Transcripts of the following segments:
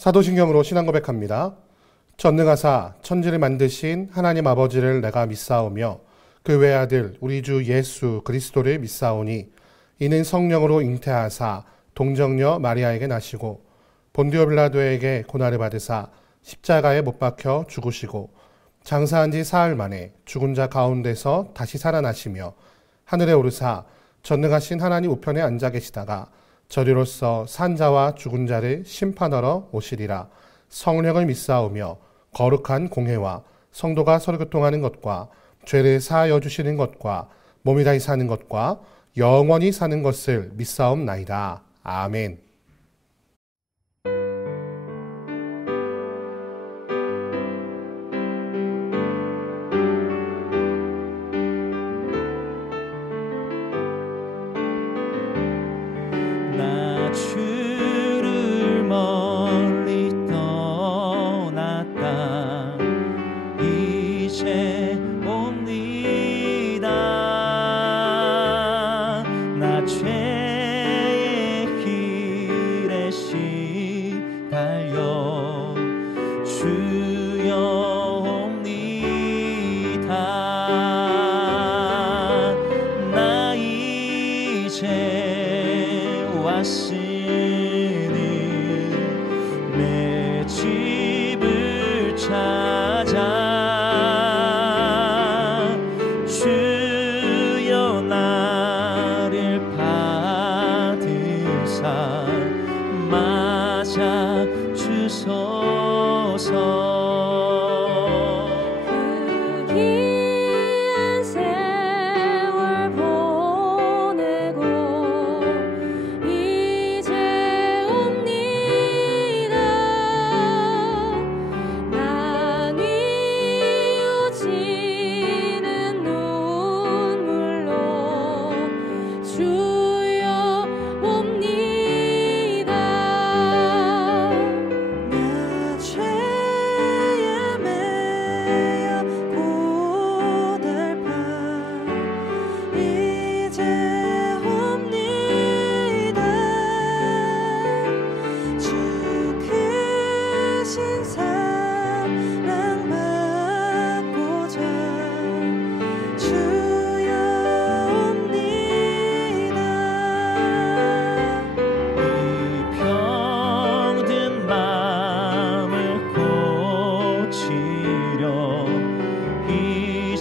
사도신경으로 신앙 고백합니다. 전능하사 천지를 만드신 하나님 아버지를 내가 믿사오며 그 외아들 우리 주 예수 그리스도를 믿사오니 이는 성령으로 잉태하사 동정녀 마리아에게 나시고 본디오 빌라도에게 고난을 받으사 십자가에 못 박혀 죽으시고 장사한 지 사흘 만에 죽은 자 가운데서 다시 살아나시며 하늘에 오르사 전능하신 하나님 우편에 앉아 계시다가 저리로서 산 자와 죽은 자를 심판하러 오시리라. 성령을 믿사오며 거룩한 공회와 성도가 서로 교통하는 것과 죄를 사하여 주시는 것과 몸이 다시 사는 것과 영원히 사는 것을 믿사옵나이다. 아멘. 주를 멀리 떠났다 이제 옵니다. 나 죄의 길에 시달려 주여 옵니다. 나 이제 왔으니 내 집을 찾아 주여 나를 받으사 맞아 주소서.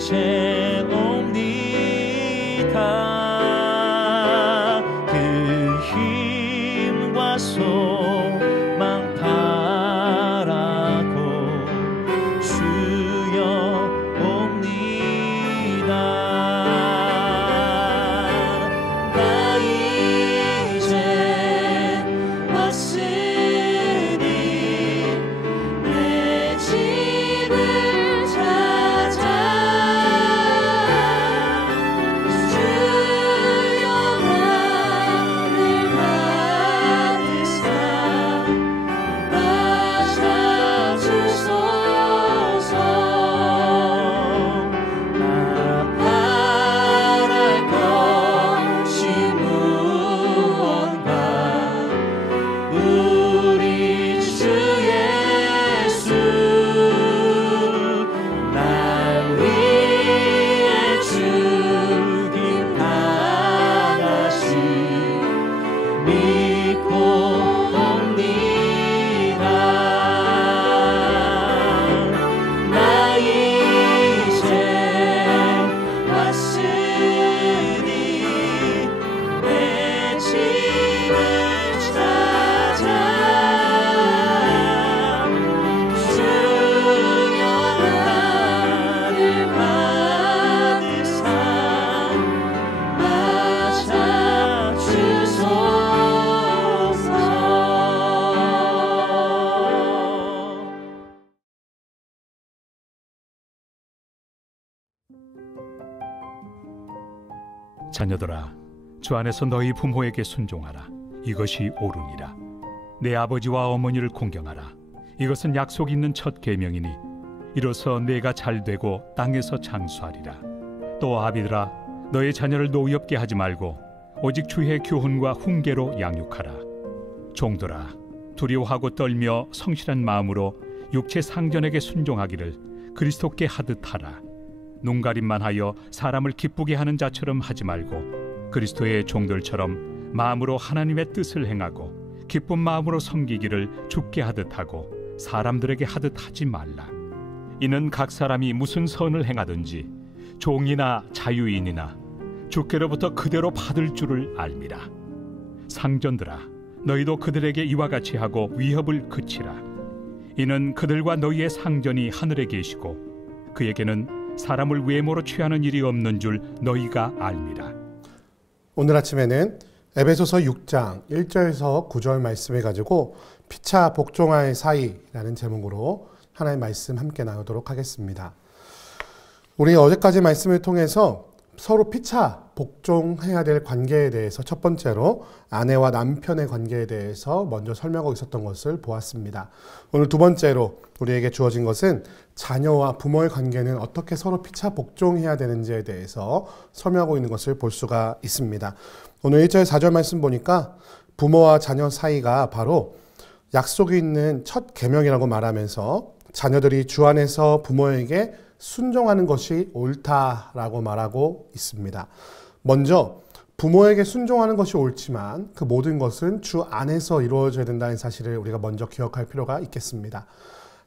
이제 옵니다. 그 힘과 소망 바라고 주여 옵니다. 나 이제 왔으니 내 집을 자녀들아, 주 안에서 너희 부모에게 순종하라. 이것이 옳으니라. 내 아버지와 어머니를 공경하라. 이것은 약속 있는 첫 계명이니 이로써 내가 잘되고 땅에서 장수하리라. 또 아비들아, 너의 자녀를 노엽게 하지 말고 오직 주의 교훈과 훈계로 양육하라. 종들아, 두려워하고 떨며 성실한 마음으로 육체 상전에게 순종하기를 그리스도께 하듯 하라. 눈가림만 하여 사람을 기쁘게 하는 자처럼 하지 말고 그리스도의 종들처럼 마음으로 하나님의 뜻을 행하고 기쁜 마음으로 섬기기를 주께 하듯 하고 사람들에게 하듯 하지 말라. 이는 각 사람이 무슨 선을 행하든지 종이나 자유인이나 주께로부터 그대로 받을 줄을 알미라. 상전들아, 너희도 그들에게 이와 같이 하고 위협을 그치라. 이는 그들과 너희의 상전이 하늘에 계시고 그에게는 사람을 외모로 취하는 일이 없는 줄 너희가 알미라. 오늘 아침에는 에베소서 6장 1절에서 9절 말씀을 가지고 피차 복종할 사이라는 제목으로 하나의 말씀 함께 나누도록 하겠습니다. 우리 어제까지 말씀을 통해서 서로 피차 복종해야 될 관계에 대해서 첫 번째로 아내와 남편의 관계에 대해서 먼저 설명하고 있었던 것을 보았습니다. 오늘 두 번째로 우리에게 주어진 것은 자녀와 부모의 관계는 어떻게 서로 피차 복종해야 되는지에 대해서 설명하고 있는 것을 볼 수가 있습니다. 오늘 1절 4절 말씀 보니까 부모와 자녀 사이가 바로 약속이 있는 첫 계명이라고 말하면서 자녀들이 주 안에서 부모에게 순종하는 것이 옳다라고 말하고 있습니다. 먼저 부모에게 순종하는 것이 옳지만 그 모든 것은 주 안에서 이루어져야 된다는 사실을 우리가 먼저 기억할 필요가 있겠습니다.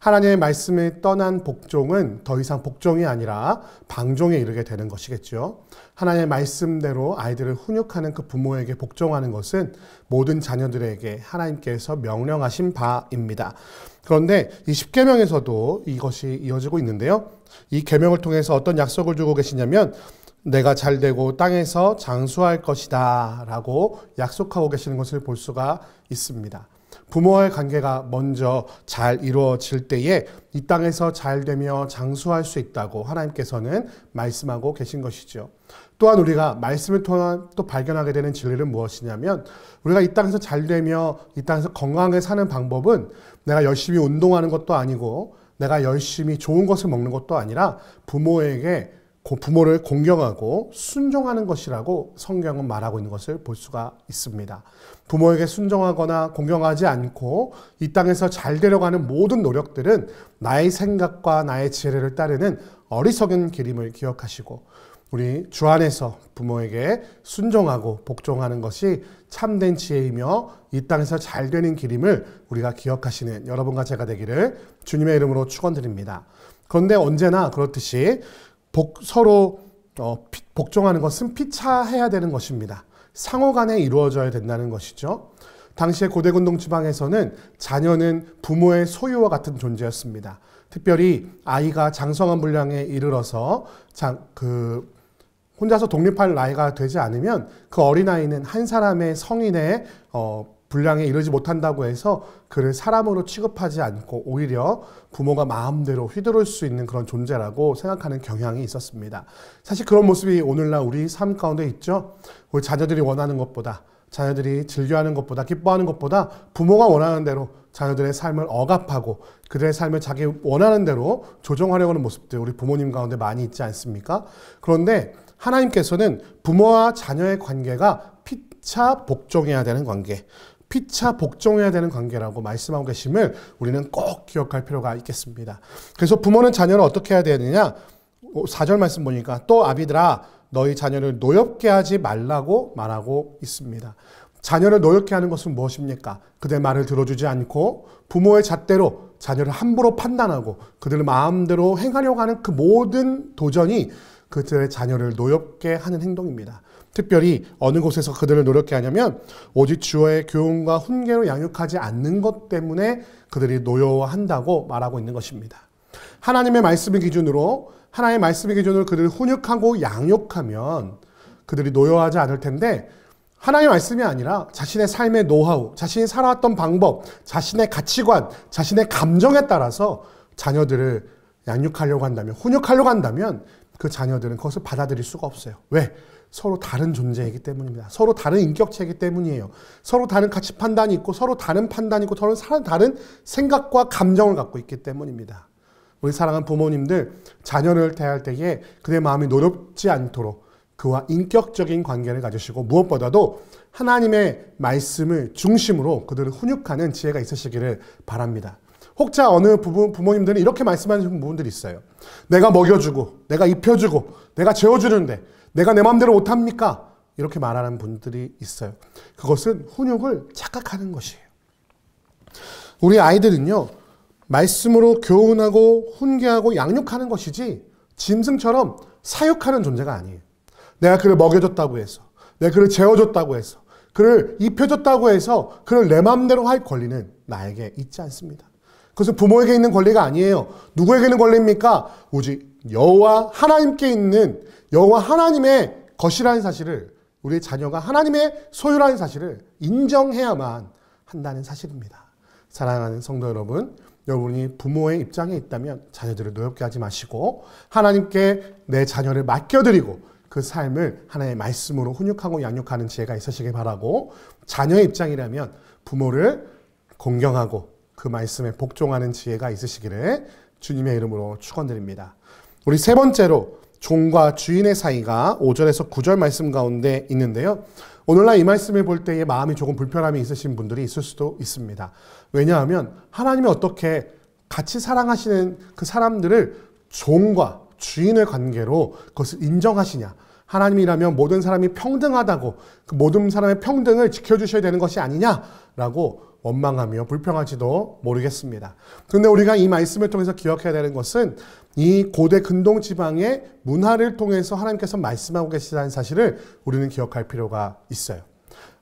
하나님의 말씀을 떠난 복종은 더 이상 복종이 아니라 방종에 이르게 되는 것이겠죠. 하나님의 말씀대로 아이들을 훈육하는 그 부모에게 복종하는 것은 모든 자녀들에게 하나님께서 명령하신 바입니다. 그런데 이 십계명에서도 이것이 이어지고 있는데요. 이 계명을 통해서 어떤 약속을 주고 계시냐면 내가 잘되고 땅에서 장수할 것이다 라고 약속하고 계시는 것을 볼 수가 있습니다. 부모와의 관계가 먼저 잘 이루어질 때에 이 땅에서 잘되며 장수할 수 있다고 하나님께서는 말씀하고 계신 것이죠. 또한 우리가 말씀을 통한 또 발견하게 되는 진리는 무엇이냐면 우리가 이 땅에서 잘되며 이 땅에서 건강하게 사는 방법은 내가 열심히 운동하는 것도 아니고 내가 열심히 좋은 것을 먹는 것도 아니라 부모를 공경하고 순종하는 것이라고 성경은 말하고 있는 것을 볼 수가 있습니다. 부모에게 순종하거나 공경하지 않고 이 땅에서 잘 되려가는 모든 노력들은 나의 생각과 나의 지혜를 따르는 어리석은 길임을 기억하시고 우리 주 안에서 부모에게 순종하고 복종하는 것이 참된 지혜이며 이 땅에서 잘 되는 길임을 우리가 기억하시는 여러분과 제가 되기를 주님의 이름으로 축원드립니다. 그런데 언제나 그렇듯이 서로 복종하는 것은 피차해야 되는 것입니다. 상호간에 이루어져야 된다는 것이죠. 당시의 고대군동 지방에서는 자녀는 부모의 소유와 같은 존재였습니다. 특별히 아이가 장성한 분량에 이르러서 혼자서 독립할 나이가 되지 않으면 그 어린아이는 한 사람의 성인의 분량에 이르지 못한다고 해서 그를 사람으로 취급하지 않고 오히려 부모가 마음대로 휘두를 수 있는 그런 존재라고 생각하는 경향이 있었습니다. 사실 그런 모습이 오늘날 우리 삶 가운데 있죠. 우리 자녀들이 원하는 것보다, 자녀들이 즐겨하는 것보다, 기뻐하는 것보다 부모가 원하는 대로 자녀들의 삶을 억압하고 그들의 삶을 자기 원하는 대로 조정하려고 하는 모습들 우리 부모님 가운데 많이 있지 않습니까? 그런데 하나님께서는 부모와 자녀의 관계가 피차 복종해야 되는 관계, 피차 복종해야 되는 관계라고 말씀하고 계심을 우리는 꼭 기억할 필요가 있겠습니다. 그래서 부모는 자녀를 어떻게 해야 되느냐? 4절 말씀 보니까 또 아비들아 너희 자녀를 노엽게 하지 말라고 말하고 있습니다. 자녀를 노엽게 하는 것은 무엇입니까? 그들의 말을 들어주지 않고 부모의 잣대로 자녀를 함부로 판단하고 그들의 마음대로 행하려고 하는 그 모든 도전이 그들의 자녀를 노엽게 하는 행동입니다. 특별히 어느 곳에서 그들을 노엽게 하냐면 오직 주의 교훈과 훈계로 양육하지 않는 것 때문에 그들이 노여워한다고 말하고 있는 것입니다. 하나님의 말씀의 기준으로 그들을 훈육하고 양육하면 그들이 노여워하지 않을 텐데 하나님의 말씀이 아니라 자신의 삶의 노하우, 자신이 살아왔던 방법, 자신의 가치관, 자신의 감정에 따라서 자녀들을 양육하려고 한다면, 훈육하려고 한다면 그 자녀들은 그것을 받아들일 수가 없어요. 왜? 서로 다른 존재이기 때문입니다. 서로 다른 인격체이기 때문이에요. 서로 다른 가치 판단이 있고 서로 다른 판단이 있고 서로 다른 생각과 감정을 갖고 있기 때문입니다. 우리 사랑하는 부모님들, 자녀를 대할 때에 그의 마음이 노엽지 않도록 그와 인격적인 관계를 가지시고 무엇보다도 하나님의 말씀을 중심으로 그들을 훈육하는 지혜가 있으시기를 바랍니다. 혹자 어느 부모님들은 이렇게 말씀하시는 부분들이 있어요. 내가 먹여주고 내가 입혀주고 내가 재워주는데 내가 내 마음대로 못합니까? 이렇게 말하는 분들이 있어요. 그것은 훈육을 착각하는 것이에요. 우리 아이들은요, 말씀으로 교훈하고 훈계하고 양육하는 것이지 짐승처럼 사육하는 존재가 아니에요. 내가 그를 먹여줬다고 해서, 내가 그를 재워줬다고 해서, 그를 입혀줬다고 해서 그를 내 마음대로 할 권리는 나에게 있지 않습니다. 그것은 부모에게 있는 권리가 아니에요. 누구에게 있는 권리입니까? 오직 여호와 하나님께 있는 여호와 하나님의 것이라는 사실을, 우리의 자녀가 하나님의 소유라는 사실을 인정해야만 한다는 사실입니다. 사랑하는 성도 여러분, 여러분이 부모의 입장에 있다면 자녀들을 노엽게 하지 마시고 하나님께 내 자녀를 맡겨드리고 그 삶을 하나님의 말씀으로 훈육하고 양육하는 지혜가 있으시길 바라고, 자녀의 입장이라면 부모를 공경하고 그 말씀에 복종하는 지혜가 있으시기를 주님의 이름으로 축원드립니다. 우리 세 번째로 종과 주인의 사이가 5절에서 9절 말씀 가운데 있는데요. 오늘날 이 말씀을 볼 때에 마음이 조금 불편함이 있으신 분들이 있을 수도 있습니다. 왜냐하면 하나님이 어떻게 같이 사랑하시는 그 사람들을 종과 주인의 관계로 그것을 인정하시냐. 하나님이라면 모든 사람이 평등하다고 그 모든 사람의 평등을 지켜주셔야 되는 것이 아니냐라고 원망하며 불평할지도 모르겠습니다. 그런데 우리가 이 말씀을 통해서 기억해야 되는 것은 이 고대 근동 지방의 문화를 통해서 하나님께서 말씀하고 계시다는 사실을 우리는 기억할 필요가 있어요.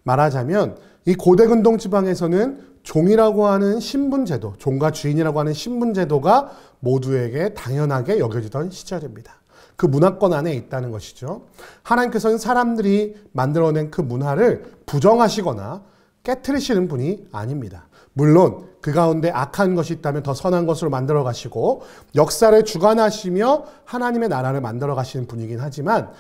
말하자면 이 고대 근동 지방에서는 종이라고 하는 신분제도, 종과 주인이라고 하는 신분제도가 모두에게 당연하게 여겨지던 시절입니다. 그 문화권 안에 있다는 것이죠. 하나님께서는 사람들이 만들어낸 그 문화를 부정하시거나 깨트리시는 분이 아닙니다. 물론 그 가운데 악한 것이 있다면 더 선한 것으로 만들어 가시고 역사를 주관하시며 하나님의 나라를 만들어 가시는 분이긴 하지만,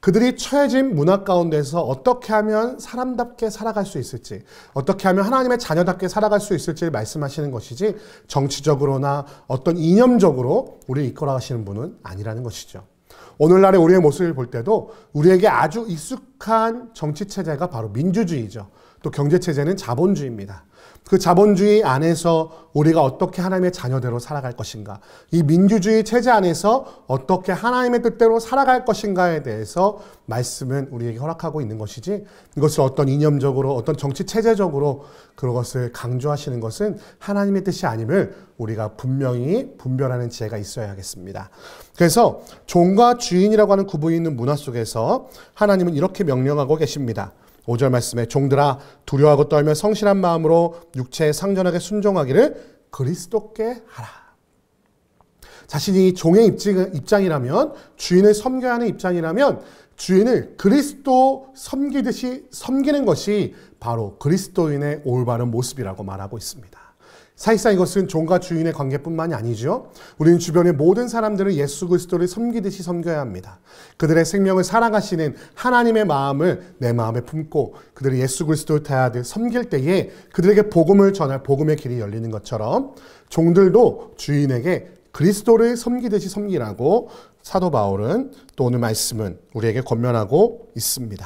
그들이 처해진 문화 가운데서 어떻게 하면 사람답게 살아갈 수 있을지, 어떻게 하면 하나님의 자녀답게 살아갈 수 있을지를 말씀하시는 것이지 정치적으로나 어떤 이념적으로 우리를 이끌어 가시는 분은 아니라는 것이죠. 오늘날의 우리의 모습을 볼 때도 우리에게 아주 익숙한 정치체제가 바로 민주주의죠. 또 경제체제는 자본주의입니다. 그 자본주의 안에서 우리가 어떻게 하나님의 자녀대로 살아갈 것인가, 이 민주주의 체제 안에서 어떻게 하나님의 뜻대로 살아갈 것인가에 대해서 말씀은 우리에게 허락하고 있는 것이지, 이것을 어떤 이념적으로 어떤 정치체제적으로 그것을 강조하시는 것은 하나님의 뜻이 아님을 우리가 분명히 분별하는 지혜가 있어야 하겠습니다. 그래서 종과 주인이라고 하는 구분이 있는 문화 속에서 하나님은 이렇게 명령하고 계십니다. 5절 말씀에 종들아 두려워하고 떨며 성실한 마음으로 육체의 상전하게 순종하기를 그리스도께 하라. 자신이 종의 입장이라면, 주인을 섬겨야 하는 입장이라면 주인을 그리스도 섬기듯이 섬기는 것이 바로 그리스도인의 올바른 모습이라고 말하고 있습니다. 사실상 이것은 종과 주인의 관계뿐만이 아니죠. 우리는 주변의 모든 사람들을 예수 그리스도를 섬기듯이 섬겨야 합니다. 그들의 생명을 사랑하시는 하나님의 마음을 내 마음에 품고 그들이 예수 그리스도를 대하듯 섬길 때에 그들에게 복음을 전할 복음의 길이 열리는 것처럼 종들도 주인에게 그리스도를 섬기듯이 섬기라고 사도 바울은, 또 오늘 말씀은 우리에게 권면하고 있습니다.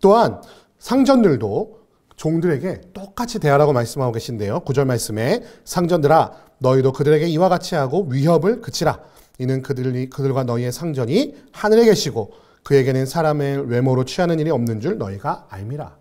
또한 상전들도 종들에게 똑같이 대하라고 말씀하고 계신데요. 9절 말씀에 상전들아 너희도 그들에게 이와 같이 하고 위협을 그치라. 이는 그들과 너희의 상전이 하늘에 계시고 그에게는 사람의 외모로 취하는 일이 없는 줄 너희가 알미라.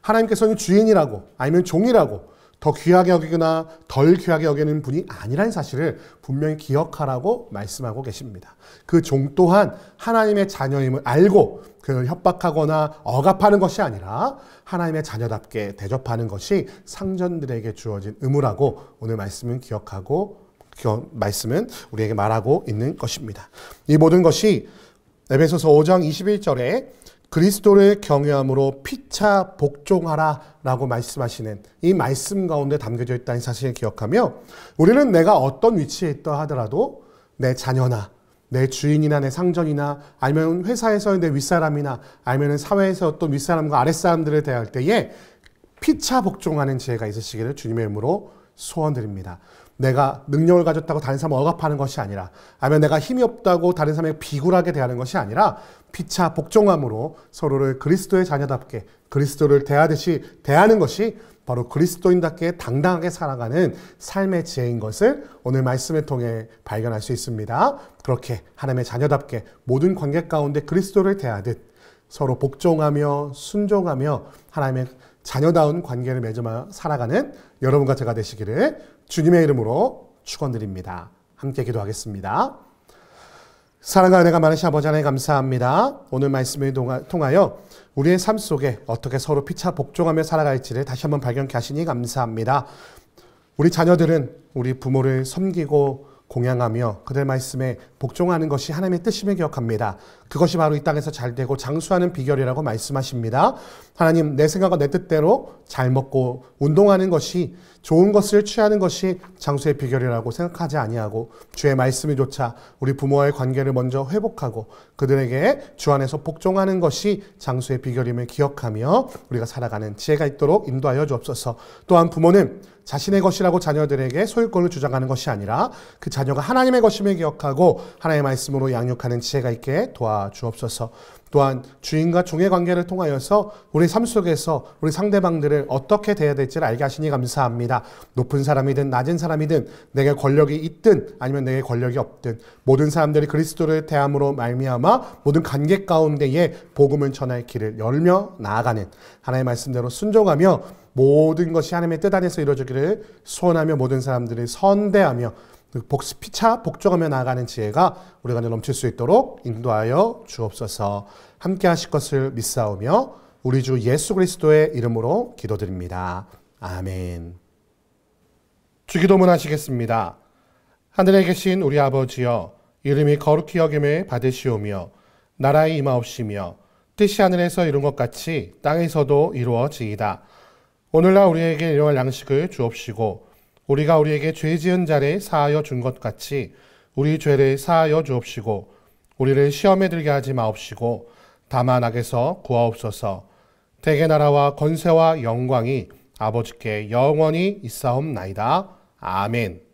하나님께서는 주인이라고 아니면 종이라고 더 귀하게 여기거나 덜 귀하게 여기는 분이 아니라는 사실을 분명히 기억하라고 말씀하고 계십니다. 그 종 또한 하나님의 자녀임을 알고 그를 협박하거나 억압하는 것이 아니라 하나님의 자녀답게 대접하는 것이 상전들에게 주어진 의무라고 오늘 말씀은 기억하고, 말씀은 우리에게 말하고 있는 것입니다. 이 모든 것이 에베소서 5장 21절에 그리스도를 경외함으로 피차 복종하라 라고 말씀하시는 이 말씀 가운데 담겨져 있다는 사실을 기억하며, 우리는 내가 어떤 위치에 있다 하더라도 내 자녀나 내 주인이나 내 상전이나 아니면 회사에서 내 윗사람이나 아니면 사회에서 어떤 윗사람과 아랫사람들을 대할 때에 피차 복종하는 지혜가 있으시기를 주님의 이름으로 소원드립니다. 내가 능력을 가졌다고 다른 사람을 억압하는 것이 아니라, 아니면 내가 힘이 없다고 다른 사람에게 비굴하게 대하는 것이 아니라 피차 복종함으로 서로를 그리스도의 자녀답게 그리스도를 대하듯이 대하는 것이 바로 그리스도인답게 당당하게 살아가는 삶의 지혜인 것을 오늘 말씀을 통해 발견할 수 있습니다. 그렇게 하나님의 자녀답게 모든 관계 가운데 그리스도를 대하듯 서로 복종하며 순종하며 하나님의 자녀다운 관계를 맺으며 살아가는 여러분과 제가 되시기를 주님의 이름으로 축원드립니다. 함께 기도하겠습니다. 사랑과 은혜가 많으신 아버지 하나님 감사합니다. 오늘 말씀을 통하여 우리의 삶 속에 어떻게 서로 피차 복종하며 살아갈지를 다시 한번 발견케 하시니 감사합니다. 우리 자녀들은 우리 부모를 섬기고 공양하며 그들 말씀에 복종하는 것이 하나님의 뜻임을 기억합니다. 그것이 바로 이 땅에서 잘되고 장수하는 비결이라고 말씀하십니다. 하나님, 내 생각과 내 뜻대로 잘 먹고 운동하는 것이, 좋은 것을 취하는 것이 장수의 비결이라고 생각하지 아니하고 주의 말씀을 조차 우리 부모와의 관계를 먼저 회복하고 그들에게 주 안에서 복종하는 것이 장수의 비결임을 기억하며 우리가 살아가는 지혜가 있도록 인도하여 주옵소서. 또한 부모는 자신의 것이라고 자녀들에게 소유권을 주장하는 것이 아니라 그 자녀가 하나님의 것임을 기억하고 하나님의 말씀으로 양육하는 지혜가 있게 도와주옵소서. 또한 주인과 종의 관계를 통하여서 우리 삶 속에서 우리 상대방들을 어떻게 대해야 될지를 알게 하시니 감사합니다. 높은 사람이든 낮은 사람이든 내게 권력이 있든 아니면 내게 권력이 없든 모든 사람들이 그리스도를 대함으로 말미암아 모든 관계 가운데에 복음을 전할 길을 열며 나아가는 하나님의 말씀대로 순종하며 모든 것이 하나님의 뜻 안에서 이루어지기를 소원하며 모든 사람들을 선대하며 피차 복종하며 나아가는 지혜가 우리 가운데 넘칠 수 있도록 인도하여 주옵소서. 함께 하실 것을 믿사오며 우리 주 예수 그리스도의 이름으로 기도드립니다. 아멘. 주기도문 하시겠습니다. 하늘에 계신 우리 아버지여, 이름이 거룩히 여김을 받으시오며 나라의 임하옵시며 뜻이 하늘에서 이룬 것 같이 땅에서도 이루어지이다. 오늘날 우리에게 일용할 양식을 주옵시고 우리가 우리에게 죄 지은 자를 사하여 준 것 같이 우리 죄를 사하여 주옵시고 우리를 시험에 들게 하지 마옵시고 다만 악에서 구하옵소서. 대개 나라와 권세와 영광이 아버지께 영원히 있사옵나이다. 아멘.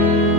주